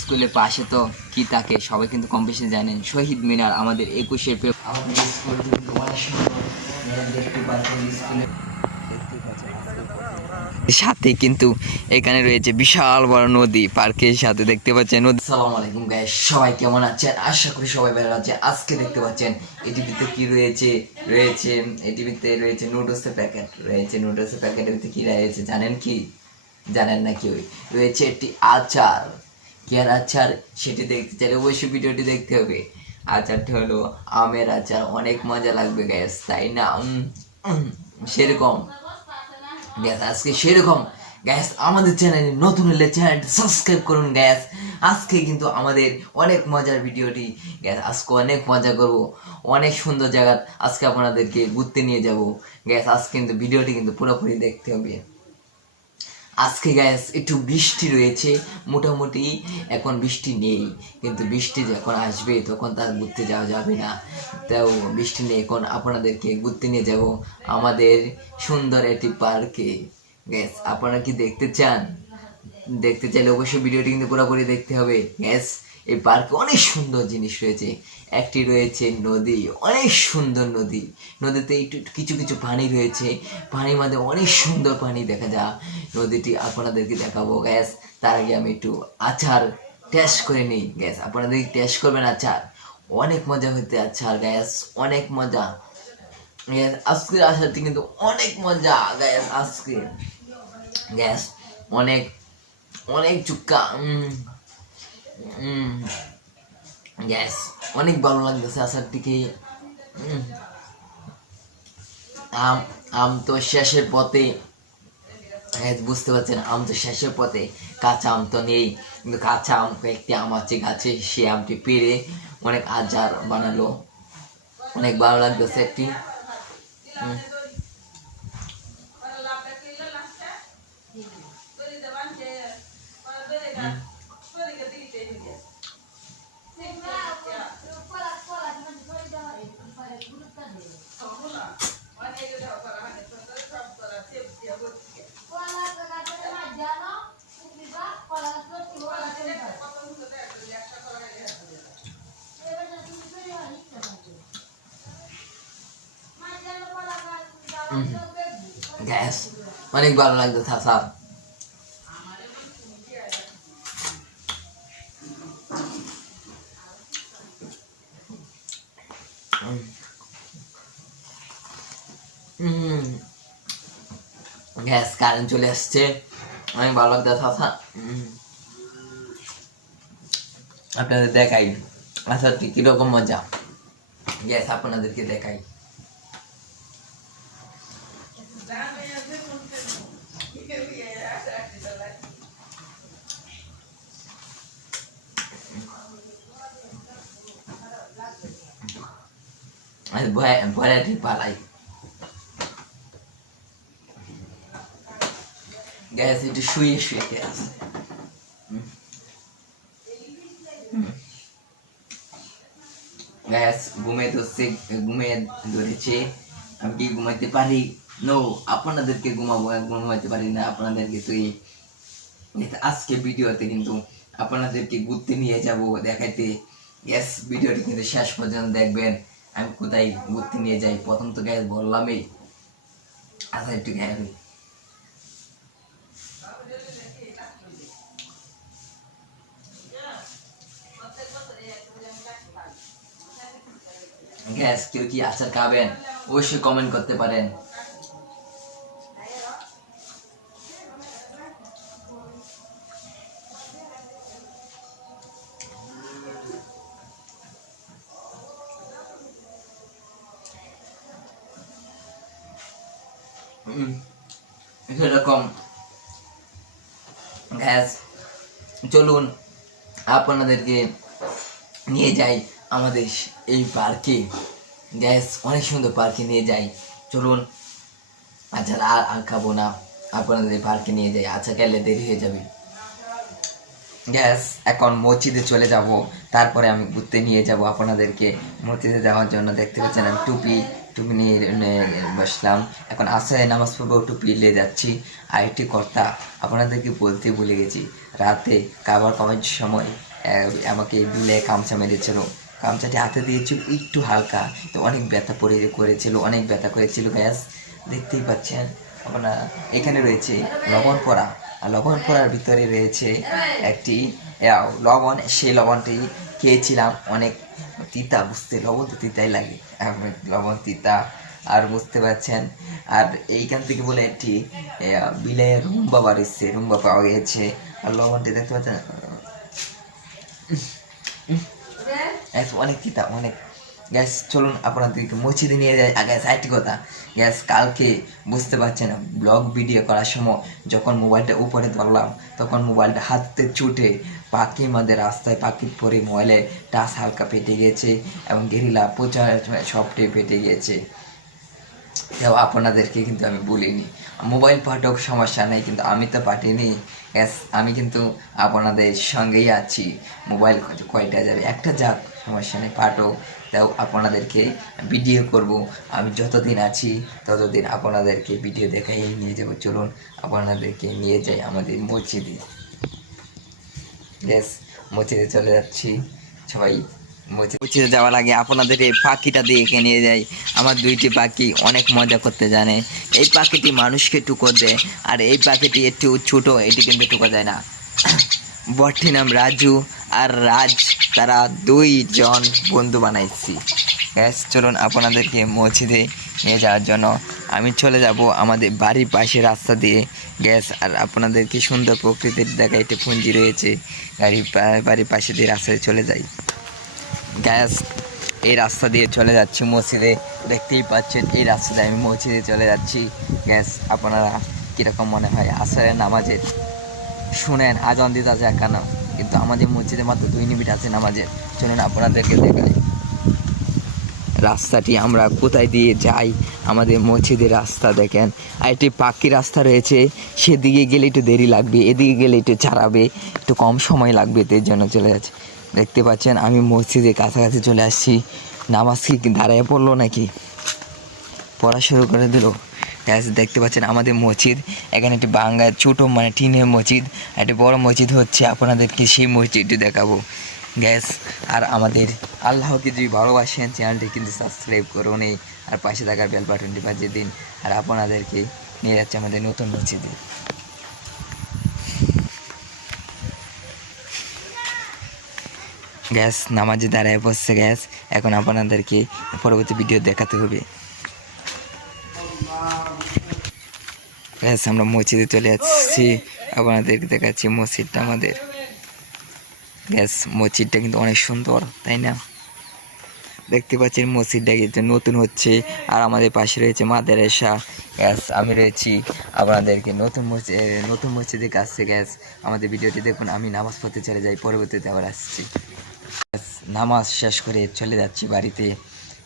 স্কুলের পাশে তো কি থাকে সবাই কিন্তু কম বেশি জানেন, শহীদ মিনার আমাদের 21শে আমাদের স্কুল কিন্তু অনেক সুন্দর। দেখতে পাচ্ছেন স্কুলে সাথে কিন্তু এখানে রয়েছে বিশাল বড় নদী, পার্কের সাথে দেখতে পাচ্ছেন নদী। আসসালামু আলাইকুম গাইস, সবাই কেমন আছেন? আশা করি সবাই ভালো আছে। আজকে দেখতে পাচ্ছেন এটিভিতে কি রয়েছে, এটিভিতে রয়েছে নুডলসের প্যাকেট রয়েছে। নুডলসের প্যাকেটের ভিতরে কি রয়েছে জানেন কি? জানেন নাকি? রয়েছে একটি আচার। কি আর আচার সেটি দেখতে চাইলে অবশ্যই ভিডিওটি দেখতে হবে। আচারটা হলো আমের আচার, অনেক মজা লাগবে গ্যাস, তাই না? সেরকম গ্যাস আজকে সেরকম গ্যাস আমাদের চ্যানেলে নতুন হলে চ্যানেলটি সাবস্ক্রাইব করুন গ্যাস। আজকে কিন্তু আমাদের অনেক মজার ভিডিওটি গ্যাস, আজকে অনেক মজা করব, অনেক সুন্দর জায়গা আজকে আপনাদেরকে ঘুরতে নিয়ে যাব গ্যাস। আজকে কিন্তু ভিডিওটি কিন্তু পুরোপুরি দেখতে হবে। আজকে গ্যাস একটু বৃষ্টি রয়েছে, মোটামুটি এখন বৃষ্টি নেই, কিন্তু বৃষ্টি যখন আসবে তখন তার ঘুরতে যাওয়া যাবে না। তাও বৃষ্টি নেই, এখন আপনাদেরকে ঘুরতে নিয়ে যাব আমাদের সুন্দর একটি পার্কে গ্যাস। আপনারা কি দেখতে চান? দেখতে চাইলে অবশ্যই ভিডিওটি কিন্তু পুরোপুরি দেখতে হবে গ্যাস। এই পার্কে অনেক সুন্দর জিনিস রয়েছে। একটি রয়েছে নদী, অনেক সুন্দর নদী। নদীতে একটু কিছু কিছু পানি রয়েছে, পানির মধ্যে অনেক সুন্দর পানি দেখা যায়। নদীটি আপনাদেরকে দেখাবো গ্যাস। তার আগে আমি একটু আচার টেস্ট করে নিই গ্যাস। আপনাদের টেস্ট করবেন আচার, অনেক মজা হইতে আচার গ্যাস, অনেক মজা গ্যাস। আজকের আচারটি কিন্তু অনেক মজা গ্যাস, আজকে গ্যাস অনেক অনেক চুক্কা গ্যাস, অনেক ভালো লাগতেছে আচারটিকে। আম আম তো শেষের পথে, বুঝতে পারছেন, আম তো শেষের পথে, কাঁচা আম তো নেই, কিন্তু কাঁচা আম কয়েকটি আম আছে গাছে, সে আমটি পেরে অনেক আচার বানালো, অনেক ভালো লাগতেছে একটি। গ্যাস অনেক ভালো লাগতো থাসা। গ্যাস কারেন্ট চলে আসছে, অনেক ভালো লাগতো থাসা। আপনাদের দেখাই আচারটি কিরকম মজা গ্যাস, আপনাদেরকে দেখাই। ভয়াটি পালাই গ্যাস, একটু শুয়ে শুয়ে গ্যাস। গ্যাস ঘুমিয়ে ধরেছে, আমি কি ঘুমাইতে পারি? নো, আপনাদেরকে ঘুমাইতে পারি না। আপনাদেরকে তো আজকে ভিডিওতে কিন্তু আপনাদেরকে ঘুরতে নিয়ে যাব দেখাইতে গ্যাস। ভিডিওটি কিন্তু শেষ পর্যন্ত দেখবেন, আমি কোথায় ঘুরতে নিয়ে যাই। প্রথম তো গ্যাস বললামই, আচ্ছা একটু গ্যাস গ্যাস, কেউ কি আচার খাবেন অবশ্যই কমেন্ট করতে পারেন। এরকম গ্যাস, চলুন আপনাদেরকে নিয়ে যাই আমাদের এই পার্কে গ্যাস, অনেক সুন্দর পার্কে নিয়ে যাই। চলুন, আচ্ছা আর খাবো না, আপনাদের পার্কে নিয়ে যাই, আচ্ছা গেলে দেরি হয়ে যাবে গ্যাস। এখন মসজিদে চলে যাব, তারপরে আমি ঘুরতে নিয়ে যাব আপনাদেরকে। মসজিদে যাওয়ার জন্য দেখতে পাচ্ছেন আমি টুপি একটু নিয়ে বসলাম। এখন আসায় নামাজ পড়বো, একটু পিলে যাচ্ছি। আর একটি কথা আপনাদেরকে বলতে ভুলে গেছি, রাতে খাবার খাওয়ার সময় আমাকে বিলে গামছা মেরেছিল। গামছাটি হাতে দিয়েছিল একটু হালকা, তো অনেক ব্যথা করেছিল, অনেক ব্যথা করেছিল গ্যাস। দেখতেই পাচ্ছেন আপনারা, এখানে রয়েছে লবণ পোড়া, আর লবণ পোড়ার ভিতরে রয়েছে একটি লবণ। সেই লবণটি খেয়েছিলাম, অনেক তিতা, বুঝতে লবণ তো তিতাই লাগে, লবণ তিতা। আর বুঝতে পারছেন, আর এইখান থেকে বলে একটি বিলে রুম্বা বাড়িছে, রুম্বা পাওয়া গেছে। আর লবণটি দেখতে পাচ্ছেন অনেক তিতা, অনেক। গ্যাস চলুন আপনাদেরকে মসজিদে নিয়ে যাই। গ্যাস আরেকটি কথা, গ্যাস কালকে বুঝতে পারছেন ব্লগ ভিডিও করার সময় যখন মোবাইলটা উপরে ধরলাম, তখন মোবাইলটা হাতে ছুটে পাখির মধ্যে রাস্তায় পাখি পরে মোবাইলে টাচ হালকা পেটে গিয়েছে, এবং গেরিলা প্রচার সবটাই পেটে গিয়েছে। তাও আপনাদেরকে কিন্তু আমি বলিনি, মোবাইল পাঠক সমস্যা নেই, কিন্তু আমি তো পাঠিনি। গ্যাস আমি কিন্তু আপনাদের সঙ্গেই আছি। মোবাইল কয়টা যাবে, একটা যাক, সমস্যা নেই, পাঠো। তাও আপনাদেরকে ভিডিও করব, আমি যতদিন আছি ততদিন আপনাদেরকে ভিডিও দেখাই নিয়ে যাব। চলুন আপনাদেরকে নিয়ে যাই আমাদের মসজিদে। গ্যাস মসজিদে চলে যাচ্ছি সবাই। মসজিদে যাওয়ার আগে আপনাদের এই পাখিটা দিয়ে নিয়ে যাই। আমার দুইটি পাখি অনেক মজা করতে জানে। এই পাখিটি মানুষকে টুকো দেয়, আর এই পাখিটি একটু ছোট, এটি কিন্তু টুকো দেয় না। বটটি নাম রাজু আর রাজ, তারা দুইজন বন্ধু বানাইছি। গ্যাস চলুন আপনাদেরকে মসজিদে নিয়ে যাওয়ার জন্য আমি চলে যাব আমাদের বাড়ির পাশে রাস্তা দিয়ে। গ্যাস আর আপনাদেরকে সুন্দর প্রকৃতির দেখা, একটি পুঞ্জি রয়েছে, বাড়ির পাশে দিয়ে রাস্তায় চলে যাই। গ্যাস এই রাস্তা দিয়ে চলে যাচ্ছি মসজিদে, দেখতেই পাচ্ছেন এই রাস্তা দিয়ে আমি মসজিদে চলে যাচ্ছি। গ্যাস আপনারা কীরকম মনে হয় আসরের নামাজের শুনেন, আজান দিতে আছে কেন, কিন্তু আমাদের মসজিদে মাত্র 2 মিনিট আছে নামাজের। চলুন আপনাদেরকে দেখাই রাস্তাটি আমরা কোথায় দিয়ে যাই। আমাদের মসজিদের রাস্তা দেখেন, আর একটি পাকি রাস্তা রয়েছে, সেদিকে গেলে একটু দেরি লাগবে, এদিকে গেলে একটু ছাড়াবে, একটু কম সময় লাগবে, এর জন্য চলে যাচ্ছে। দেখতে পাচ্ছেন আমি মসজিদের কাছাকাছি চলে আসছি। নামাজ কি দাঁড়ায় পড়লো নাকি, পড়া শুরু করে দিল। গ্যাস দেখতে পাচ্ছেন আমাদের মসজিদ, এখানে একটি বাঙ্গা ছোটো মানে টিনের মসজিদ, একটি বড় মসজিদ হচ্ছে, আপনাদেরকে সেই মসজিদটি দেখাবো। গ্যাস আর আমাদের আল্লাহকে যদি ভালোবাসেন চ্যানেলটি কিন্তু সাবস্ক্রাইব করুন, আর পাশে থাকার বেল বাটনটি বাজিয়ে দিন। আর আপনাদেরকে নিয়ে যাচ্ছে আমাদের নতুন মসজিদে। গ্যাস নামাজে দাঁড়ায় বসছে। গ্যাস এখন আপনাদেরকে পরবর্তী ভিডিও দেখাতে হবে। গ্যাস আমরা মসজিদে চলে যাচ্ছি, আপনাদেরকে দেখাচ্ছি মসজিদটা আমাদের। গ্যাস মসজিদটা কিন্তু অনেক সুন্দর, তাই না? দেখতে পাচ্ছেন মসজিদটা কিন্তু নতুন হচ্ছে, আর আমাদের পাশে রয়েছে মাদ্রাসা। গ্যাস আমি রয়েছি আপনাদেরকে নতুন মসজিদের কাছে। গ্যাস আমাদের ভিডিওটি দেখুন, আমি নামাজ পড়তে চলে যাই, পরবর্তীতে আবার আসছি। নামাজ শেষ করে চলে যাচ্ছি বাড়িতে।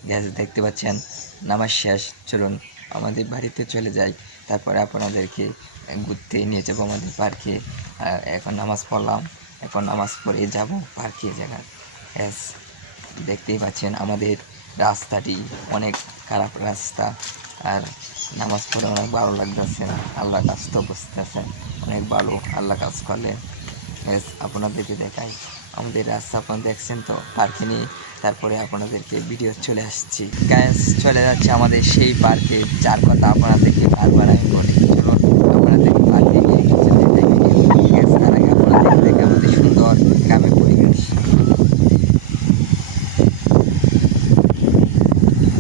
গ্যাস দেখতে পাচ্ছেন নামাজ শেষ, চলুন আমাদের বাড়িতে চলে যাই, তারপরে আপনাদেরকে ঘুরতে নিয়ে যাবো আমাদের পার্কে। এখন নামাজ পড়লাম, এখন নামাজ পড়ে যাব পার্কে জায়গা। গ্যাস দেখতেই পাচ্ছেন আমাদের রাস্তাটি অনেক খারাপ রাস্তা, আর নামাজ পড়ে অনেক ভালো লাগতেছে। আল্লাহ কাজ তো বুঝতেছেন অনেক ভালো, আল্লাহ কাজ করলে। গ্যাস আপনাদেরকে দেখাই আমাদের রাস্তা, আপনারা দেখছেন তো পার্কে নিয়ে, তারপরে আপনাদেরকে ভিডিও চলে আসছি। গ্যাস চলে যাচ্ছে আমাদের সেই পার্কে, যার কথা আপনাদেরকে বারবার আমি বলি। চলুন আপনাদেরকে পার্কে নিয়ে দেখাই। গ্যাস তার আগে আপনাদের দেখে আমাদের সুন্দর গ্রামের পরিবেশ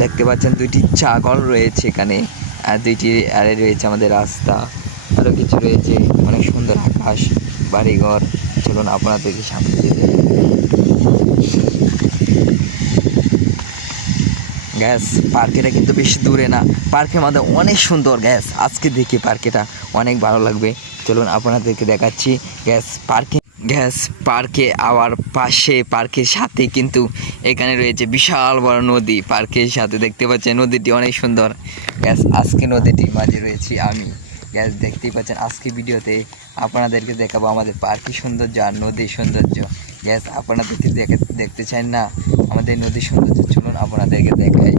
দেখতে পাচ্ছেন। 2টি ছাগল রয়েছে এখানে, আর 2টি আরে রয়েছে আমাদের রাস্তা, আরও কিছু রয়েছে, অনেক সুন্দর আকাশ, বাড়িঘর। চলুন আপনাদেরকে সামনে যেতে। গ্যাস পার্কেটা কিন্তু বেশি দূরে না, পার্কের মধ্যে অনেক সুন্দর। গ্যাস আজকে দেখি পার্কেটা অনেক ভালো লাগবে, চলুন আপনাদেরকে দেখাচ্ছি। গ্যাস পার্কে আবার পাশে, পার্কের সাথে কিন্তু এখানে রয়েছে বিশাল বড় নদী, পার্কের সাথে দেখতে পাচ্ছেন নদীটি অনেক সুন্দর। গ্যাস আজকে নদীটির মাঝে রয়েছি আমি। গ্যাস দেখতেই পাচ্ছেন আজকে ভিডিওতে আপনাদেরকে দেখাবো আমাদের পার্কের সৌন্দর্য আর নদীর সৌন্দর্য। গ্যাস আপনাদেরকে দেখতে চান না আমাদের নদীর সৌন্দর্য, চলুন আপনাদেরকে দেখাই।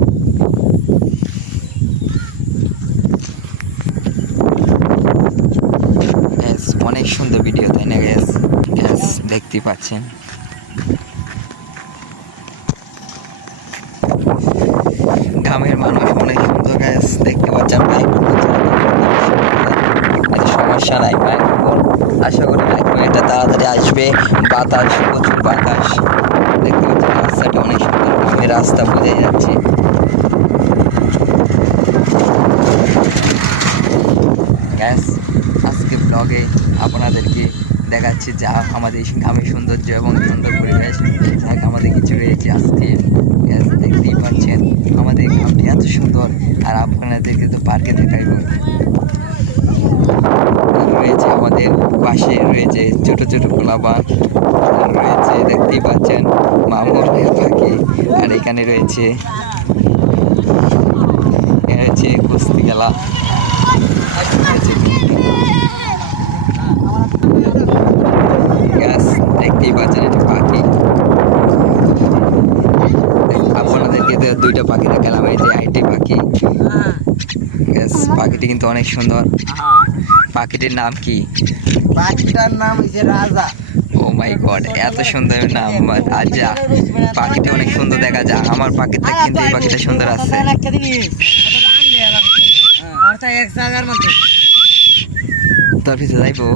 গ্যাস গ্যাস দেখতে পাচ্ছেন। গ্রামের মানুষ অনেক সুন্দর গ্যাস দেখতে পাচ্ছেন। সমস্যা নাই মাইক্রোফোন, আশা করি মাইক্রোফোন এটা তাড়াতাড়ি আসবে। বাতাস, প্রচুর বাতাস দেখতে পাচ্ছেন। রাস্তাটা অনেক সুন্দর, গ্রামের রাস্তা বোঝাই যাচ্ছে। গ্যাস আজকে ব্লগে আপনাদেরকে দেখাচ্ছি যা আমাদের গ্রামের সৌন্দর্য এবং সুন্দর পরিবেশ আমাদের কিছু রয়েছে আজকে। গ্যাস দেখতেই পাচ্ছেন আমাদের গ্রামটি এত সুন্দর, আর আপনাদেরকে তো পার্কে দেখাইব। রয়েছে আমাদের পাশে রয়েছে ছোট ছোট পোলাপান রয়েছে, দেখতেই পাচ্ছেন মামুর পাখি। আর এখানে রয়েছে কুস্তি খেলা। গ্যাস দেখতেই পাচ্ছেন একটা পাখি। আপনাদেরকে দুইটা পাখি দেখালাম, এই যে আইটি পাখি। গ্যাস পাখিটি কিন্তু অনেক সুন্দর। পাখিটির নাম কি? পাখিটার নাম হচ্ছে রাজা। ও মাই গড, এত সুন্দর নাম রাজা। পাখিটি অনেক সুন্দর দেখা যায়। আমার পাখির থেকে কিন্তু এই পাখিটা সুন্দর আছে। তোর পিছিয়ে যাইবো।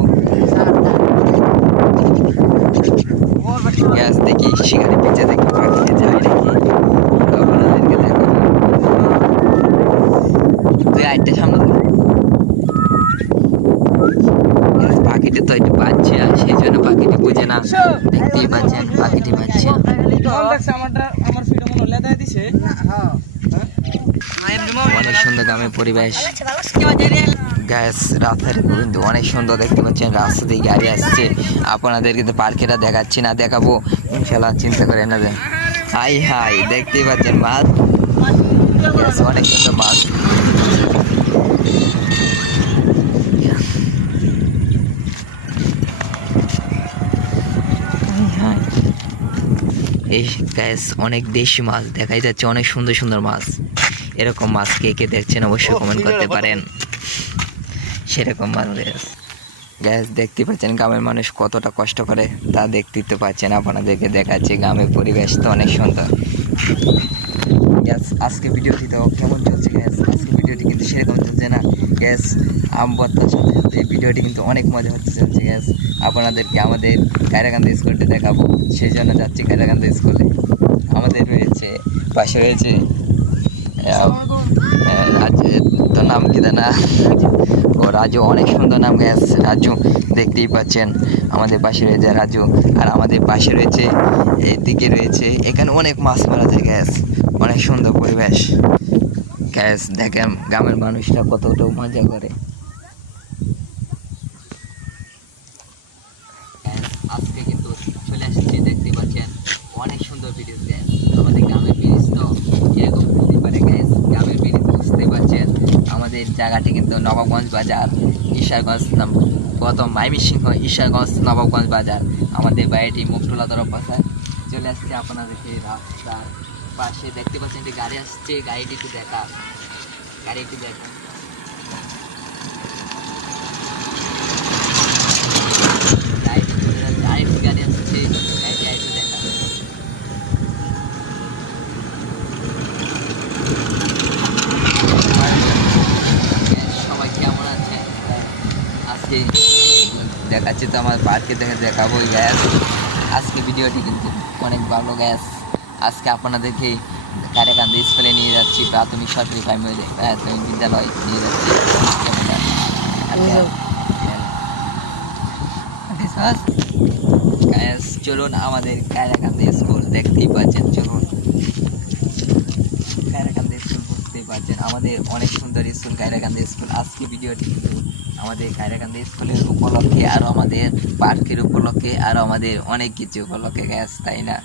গ্যাস দেখি শিকারি পিছিয়ে দেখি পাখিতে যায় নাকি, আপনাদেরকে দেখাবো। তুই আইটটা সামনে পাখিটি তো একটু বাচ্চা, সেই জন্য পাখিটি বুঝে না। দেখতেই পাচ্ছেন পাখিটি বাচ্চা। অনেক সুন্দর গ্রামের পরিবেশ। গ্যাস রাস্তাটা কিন্তু অনেক সুন্দর দেখতে পাচ্ছেন। রাস্তা দিয়ে গাড়ি আসছে। আপনাদেরকে তো পার্কেটা দেখাচ্ছি না, দেখাবো ইনশাল্লাহ, চিন্তা করেন না। হাই হাই দেখতেই পাচ্ছেন মাছ। গ্যাস অনেক সুন্দর মাছ। এই গ্যাস অনেক দেশি মাছ দেখাই যাচ্ছে, অনেক সুন্দর সুন্দর মাছ। এরকম মাছ কে কে দেখছেন অবশ্যই কমেন্ট করতে পারেন। সেরকম মাছ গ্যাস দেখতে পাচ্ছেন গ্রামের মানুষ কতটা কষ্ট করে তা দেখতেই তো পাচ্ছেন। আপনাদেরকে দেখাচ্ছে গ্রামের পরিবেশ তো অনেক সুন্দর। গ্যাস আজকে ভিডিওটি তো কেমন চলছে গ্যাস? আজকে ভিডিওটি কিন্তু সেরকম চলছে না গ্যাস। আমবত্তার সাথে সাথে ভিডিওটি কিন্তু অনেক মজা হচ্ছে চলছে গ্যাস। আপনাদেরকে আমাদের কায়রাকান্দা স্কুলটি দেখাবো, সেই জন্য যাচ্ছি কায়রাকান্দা স্কুলে। আমাদের রয়েছে পাশে রয়েছে রাজু, তো নাম কি না ও রাজু, অনেক সুন্দর নাম গ্যাস রাজু। দেখতেই পাচ্ছেন আমাদের পাশে রয়েছে রাজু। আর আমাদের পাশে রয়েছে, এদিকে রয়েছে, এখানে অনেক মাছ মারা যায় গ্যাস। অনেক সুন্দর পরিবেশ গ্যাস। দেখেন গ্রামের মানুষরা কতটা মজা করে। আজকে কিন্তু চলে আসছে, দেখতে পাচ্ছেন অনেক সুন্দর ব্রিজ গ্যাস। আমাদের গ্রামের ব্রিজ তো এরকম হতে পারে গ্যাস। গ্রামের ব্রিজ বুঝতে পারছেন। আমাদের জায়গাটি কিন্তু নবাবগঞ্জ বাজার, ঈশ্বরগঞ্জ প্রথম ময়মনসিংহ, ঈশ্বরগঞ্জ, নবাবগঞ্জ বাজার। আমাদের বাড়িটি মুখটোলা তরফ বাসায় চলে আসছে। আপনাদেরকে রাস্তার পাশে দেখতে পাচ্ছেন একটি গাড়ি আসছে, গাড়িটি একটু দেখা, গাড়িটি দেখা। গাড়ি আসছে, গাড়িটি দেখা। সবাই কেমন আছে? আজকে দেখাচ্ছি তো আমার পার্কে দেখাবো গ্যাস। আজকে ভিডিওটি কিন্তু অনেক ভালো গ্যাস। আজকে আপনাদেরকে কায়রাকান্দা স্কুলে নিয়ে যাচ্ছি, প্রাথমিক সরকারি প্রাথমিক বিদ্যালয় নিয়ে যাচ্ছি। গ্যাস চলুন আমাদের কায়রাকান্দা স্কুল, দেখতেই পাচ্ছেন। চলুন কায়রাকান্দা স্কুল, বুঝতেই পারছেন আমাদের অনেক সুন্দর স্কুল কায়রাকান্দা স্কুল। আজকে ভিডিওটি কিন্তু আমাদের কায়রাকান্দা স্কুলের উপলক্ষে, আরও আমাদের পার্কের উপলক্ষে, আরও আমাদের অনেক কিছু উপলক্ষে গ্যাস, তাই না?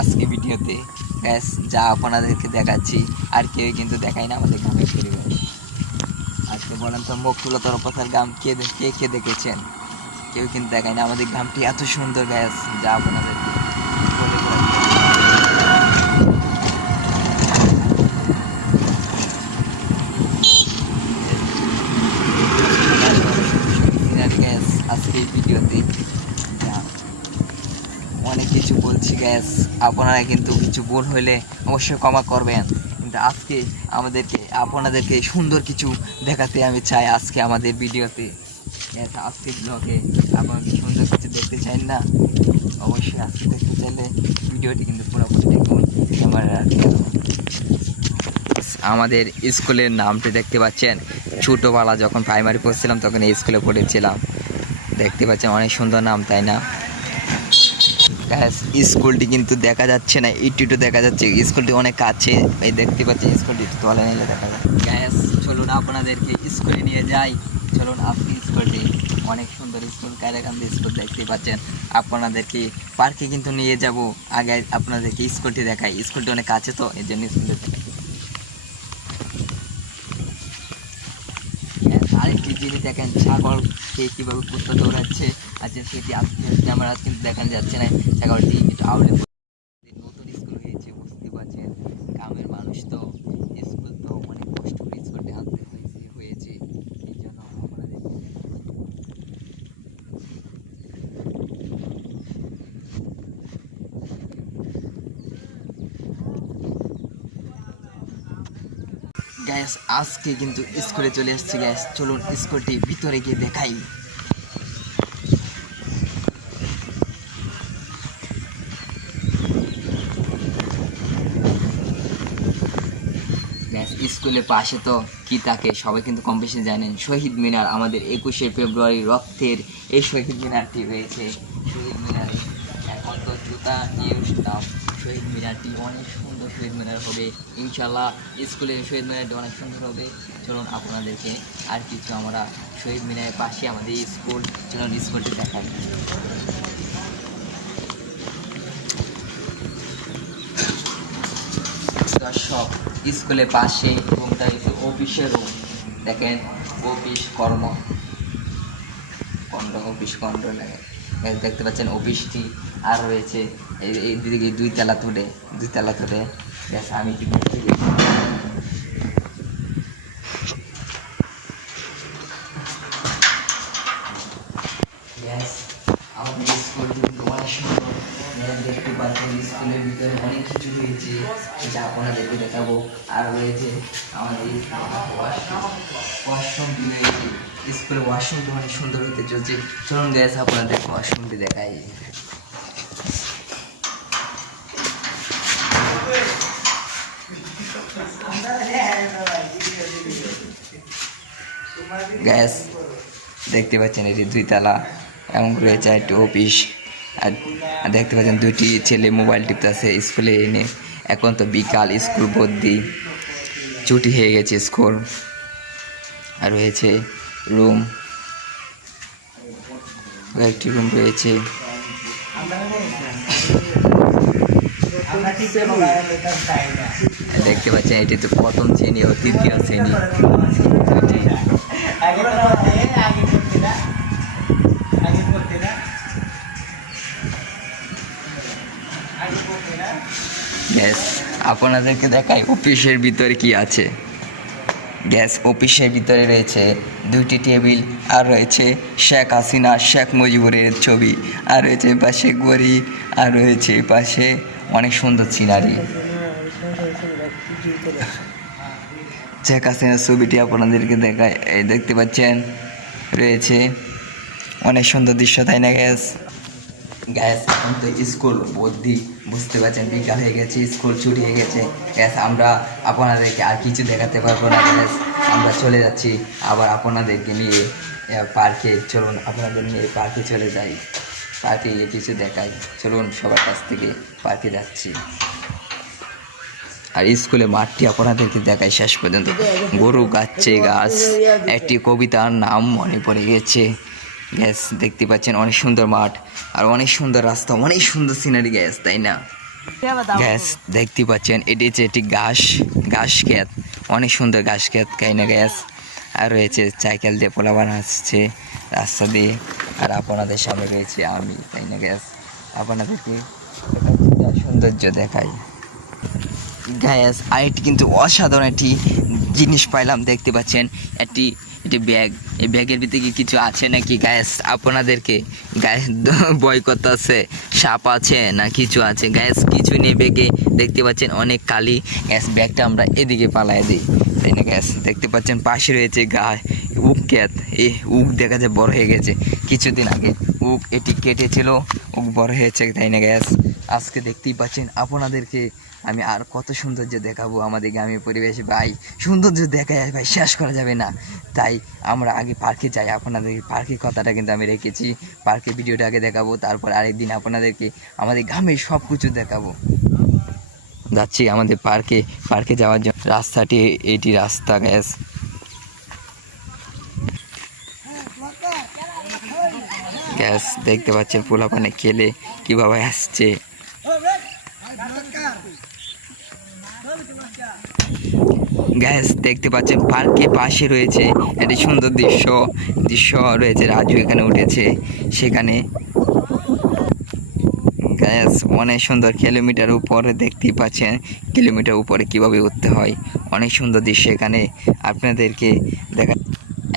আজকে ভিডিওতে গ্যাস যা আপনাদেরকে দেখাচ্ছি আর কেউ কিন্তু দেখাই না আমাদের গ্রামের পরিবেশ। আজকে বলেন তো মুখটুলা তরফার গ্রাম কে কে দেখেছেন? কেউ কিন্তু দেখায় না। আমাদের গ্রামটি এত সুন্দর গ্যাস, যা আপনাদেরকে বলে গ্যাস। আজকে ভিডিওতে অনেক কিছু বলছি গ্যাস, আপনারা কিন্তু কিছু ভুল হইলে অবশ্যই ক্ষমা করবেন। কিন্তু আজকে আপনাদেরকে সুন্দর কিছু দেখাতে আমি চাই আজকে আমাদের ভিডিওতে। গ্যাস আজকে ব্লগে আপনারা কি সুন্দর কিছু দেখতে চান না? অবশ্যই আজকে দেখতে চাইলে ভিডিওটি কিন্তু পুরোপুরি দেখুন। আমাদের স্কুলের নামটি দেখতে পাচ্ছেন, ছোটোবেলা যখন প্রাইমারি পড়ছিলাম তখন এই স্কুলে পড়েছিলাম। দেখতে পাচ্ছেন অনেক সুন্দর নাম, তাই না? স্কুলটি কিন্তু দেখা যাচ্ছে না, একটু দেখা যাচ্ছে। স্কুলটি অনেক কাছে, এই দেখতে পাচ্ছেন স্কুলটি একটু তলে নিলে দেখা যায়। গ্যাস চলুন আপনাদেরকে স্কুলে নিয়ে যাই। চলুন আপনি স্কুলটি অনেক সুন্দর স্কুল, কায়রাকান্দি স্কুল দেখতে পাচ্ছেন। আপনাদেরকে পার্কে কিন্তু নিয়ে যাব, আগে আপনাদেরকে স্কুলটি দেখাই। স্কুলটি অনেক কাছে তো এই জন্য স্কুলটি দেখাই। আরেকটি জিনিস দেখেন, ছাগলকে কীভাবে কুত্তা দৌড়াচ্ছে। আচ্ছা সেটি আজকে ক্যামেরা কিন্তু দেখানো যাচ্ছে না। ছাগলটি একটু আউলে নতুন স্কুল হয়েছে, বুঝতে পারছেন। গ্রামের মানুষ তো, স্কুল তো অনেক কষ্ট করে স্কুলটি আনতে হয়েছে এই জন্য আপনাদের গ্যাস আজকে কিন্তু স্কুলে চলে এসেছি গ্যাস। চলুন স্কুলটি ভিতরে গিয়ে দেখাই। গ্যাস স্কুলের পাশে তো কি থাকে সবাই কিন্তু কম বেশি জানেন, শহীদ মিনার। আমাদের 21শে ফেব্রুয়ারি রক্তের এই শহীদ মিনারটি রয়েছে। শহীদ মিনারে এখন তো জুতা নিয়ে উঠতাম। শহীদ মিনারটি অনেক সুন্দর শহীদ মিনার হবে ইনশাল্লাহ। স্কুলের শহীদ মিনারটি অনেক সুন্দর হবে। চলুন আপনাদেরকে আর কিছু আমরা শহীদ মিনারের পাশে আমাদের স্কুল, চলুন স্কুলটি দেখাই। দর্শক স্কুলের পাশে রুমটা হচ্ছে অফিসের রুম। দেখেন অফিস অফিস কন্ড লাগে দেখতে পাচ্ছেন অফিসটি। আর রয়েছে এই দিকে দুই তলা তুলে গ্যাস আমি কি গ্যাস আমাদের স্কুলটি অনেক সুন্দর। দেখতে পাচ্ছেন স্কুলের ভিতরে অনেক কিছু রয়েছে যা আপনাদেরকে দেখাবো। আর রয়েছে আমাদের ওয়াশরুমটি রয়েছে। স্কুলের ওয়াশরুমটি অনেক সুন্দর হতে চলছে। চলুন গ্যাস আপনাদের ওয়াশরুমটি দেখাই। গ্যাস দেখতে পাচ্ছেন এটি 2 তলা এবং রয়েছে একটি অফিস। আর দেখতে পাচ্ছেন 2টি ছেলে মোবাইল টিপতেছে স্কুলে এনে। এখন তো বিকাল, স্কুল বদলি, ছুটি হয়ে গেছে স্কুল। আর রয়েছে রুম, একটি রুম রয়েছে। দেখতে পাচ্ছেন এটি তো প্রথম শ্রেণী ও তৃতীয় শ্রেণী। গ্যাস আপনাদেরকে দেখাই অফিসের ভিতরে কি আছে। গ্যাস অফিসের ভিতরে রয়েছে 2টি টেবিল, আর রয়েছে শেখ হাসিনা, শেখ মুজিবুরের ছবি, আর রয়েছে পাশে ঘড়ি, আর রয়েছে পাশে অনেক সুন্দর সিনারি। শেখ হাসিনার ছবিটি আপনাদেরকে দেখায়, এই দেখতে পাচ্ছেন রয়েছে অনেক সুন্দর দৃশ্য, তাই না গ্যাস? গ্যাস এখন তো স্কুল বদলি, বুঝতে পারছেন বিকাল হয়ে গেছে, স্কুল ছুটি হয়ে গেছে। গ্যাস আমরা আপনাদেরকে আর কিছু দেখাতে পারবো না গ্যাস, আমরা চলে যাচ্ছি আবার আপনাদেরকে নিয়ে পার্কে। চলুন আপনাদের নিয়ে পার্কে চলে যাই, পার্কে গিয়ে কিছু দেখাই। চলুন সবার কাছ থেকে পার্কে যাচ্ছি। আর স্কুলে মাঠটি আপনাদেরকে দেখাই শেষ পর্যন্ত। গরু গাচ্ছে গাছ, একটি কবিতার নাম মনে পড়ে গেছে। গ্যাস দেখতে পাচ্ছেন অনেক সুন্দর মাঠ আর অনেক সুন্দর রাস্তা, অনেক সুন্দর সিনারি গ্যাস, তাই না? গ্যাস দেখতে পাচ্ছেন এটি হচ্ছে একটি ঘাস ক্ষেত, অনেক সুন্দর ঘাস ক্ষেত, তাই না গ্যাস? আর রয়েছে সাইকেল দিয়ে পোলাবান আসছে রাস্তা দিয়ে, আর আপনাদের সামনে রয়েছে আমি, তাই না গ্যাস? আপনাদেরকে সৌন্দর্য দেখাই। গ্যাস আরেকটি কিন্তু অসাধারণ একটি জিনিস পাইলাম, দেখতে পাচ্ছেন একটি এটি ব্যাগ, এই ব্যাগের ভিতরে কি কিছু আছে নাকি গ্যাস আপনাদেরকে গ্যাস ভয় করতেছে, সাপ আছে না কিছু আছে গ্যাস, কিছু নেই ব্যাগে। দেখতে পাচ্ছেন অনেক কালি গ্যাস, ব্যাগটা আমরা এদিকে পালাই দিই তাই না গ্যাস। দেখতে পাচ্ছেন পাশে রয়েছে গায়ে উক ক্যাত, এই উক দেখা যায় বড় হয়ে গেছে কিছুদিন আগে, উক এটি কেটেছিল, উক বড় হয়েছে তাই না গ্যাস। আজকে দেখতেই পাচ্ছেন আপনাদেরকে আমি আর কত সৌন্দর্য দেখাবো আমাদের গ্রামের পরিবেশে ভাই, সৌন্দর্য দেখায় ভাই শেষ করা যাবে না। তাই আমরা আগে পার্কে যাই, আপনাদের পার্কের কথাটা কিন্তু আমি রেখেছি, পার্কের ভিডিওটা আগে দেখাবো, তারপর আরেকদিন আপনাদেরকে আমাদের গ্রামের সব কিছু দেখাবো। যাচ্ছি আমাদের পার্কে যাওয়ার জন্য, রাস্তাটি এটি রাস্তা গ্যাস। গ্যাস দেখতে পাচ্ছেন পোলাপানে খেলে কীভাবে আসছে। গ্যাস দেখতে পাচ্ছেন পার্কের পাশে রয়েছে একটি সুন্দর দৃশ্য রয়েছে, রাজু এখানে উঠেছে সেখানে গ্যাস অনেক সুন্দর, কিলোমিটার উপরে দেখতেই পাচ্ছেন কিলোমিটার উপরে কিভাবে উঠতে হয়, অনেক সুন্দর দৃশ্য এখানে আপনাদেরকে দেখা।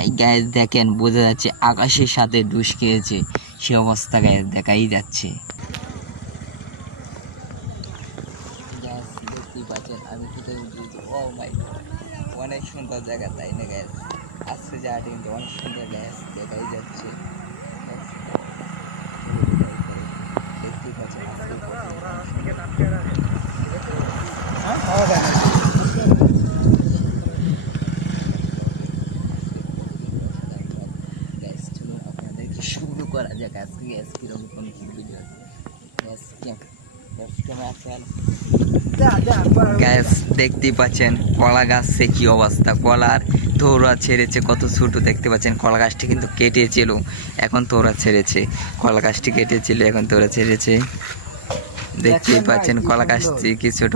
এই গ্যাস দেখেন বোঝা যাচ্ছে আকাশের সাথে ডুস খেয়েছে সে অবস্থা গ্যাস দেখাই যাচ্ছে। গ্যাস দেখতেই পাচ্ছেন আমি কোথায় উঠেছি, ও মাই গড অনেক সুন্দর জায়গা তাই না গ্যাস। আজকে জায়গাটা কিন্তু অনেক সুন্দর গ্যাস দেখাই যাচ্ছে। দেখতেই পাচ্ছেন শুরু করা যাক আজকে গ্যাস কিরকম ভিডিও গ্যাস। দেখতেই পাচ্ছেন কলা গাছে কি অবস্থা, কলার তোড়া ছেড়েছে কত ছোট, দেখতে পাচ্ছেন কলা গাছটি কিন্তু কেটেছিল এখন তোড়া ছেড়েছে, কলা গাছটি কেটেছিল এখন তোড়া ছেড়েছে। দেখতেই পাচ্ছেন কলা গাছটি কি ছোট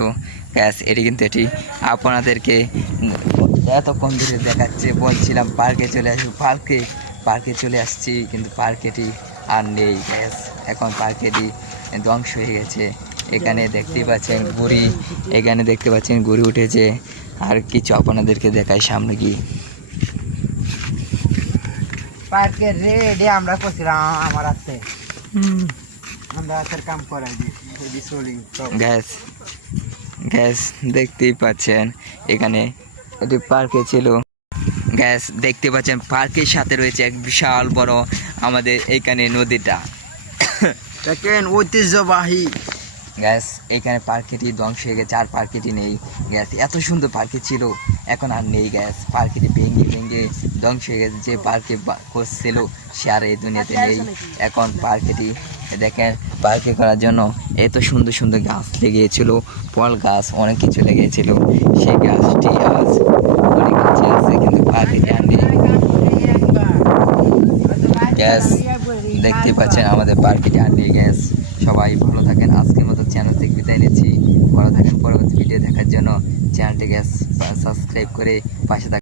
গ্যাস। এটি কিন্তু এটি আপনাদেরকে এতক্ষণ ধরে দেখাচ্ছে, বলছিলাম পার্কে চলে আসবো, পার্কে চলে আসছি কিন্তু পার্কেটি আর নেই গ্যাস, এখন পার্কেটি ধ্বংস হয়ে গেছে। এখানে দেখতেই পাচ্ছেন ঘুড়ি, এখানে দেখতে পাচ্ছেন ঘুড়ি উঠেছে। আর কিছু আপনাদেরকে দেখাই সামনে গিয়ে পার্কে রেডি আমরা করছিলাম আমার হাতে, আমরা হাতের কাম করাই দিই সোলিং গ্যাস। গ্যাস দেখতেই পাচ্ছেন এখানে এটি পার্কে ছিল গ্যাস। দেখতে পাচ্ছেন পার্কের সাথে রয়েছে এক বিশাল বড় আমাদের এইখানে নদীটা দেখেন ঐতিহ্যবাহী গ্যাস। এখানে পার্কেটি ধ্বংস হয়ে গেছে, আর পার্কেটি নেই গ্যাস। এত সুন্দর পার্কে ছিল এখন আর নেই গ্যাস, পার্কেটি ভেঙে ধ্বংস হয়ে গেছে। যে পার্কে করছিল সে আর এই দুনিয়াতে নেই। এখন পার্কেটি দেখেন পার্কে করার জন্য এত সুন্দর সুন্দর গাছ লেগিয়েছিল, ফল গাছ অনেক কিছু লেগেছিল, সেই গাছটি আজ অনেক কাছে আছে কিন্তু পার্কেটি আর নেই গ্যাস। দেখতে পাচ্ছেন আমাদের পার্কেটি আর নেই গ্যাস। সবাই ভালো থাকেন, আজকের মতো চ্যানেল থেকে বিদায় নিচ্ছি, ভালো থাকেন। পরবর্তী ভিডিও দেখার জন্য চ্যানেলটি গ্যাস সাবস্ক্রাইব করে পাশে থাকেন।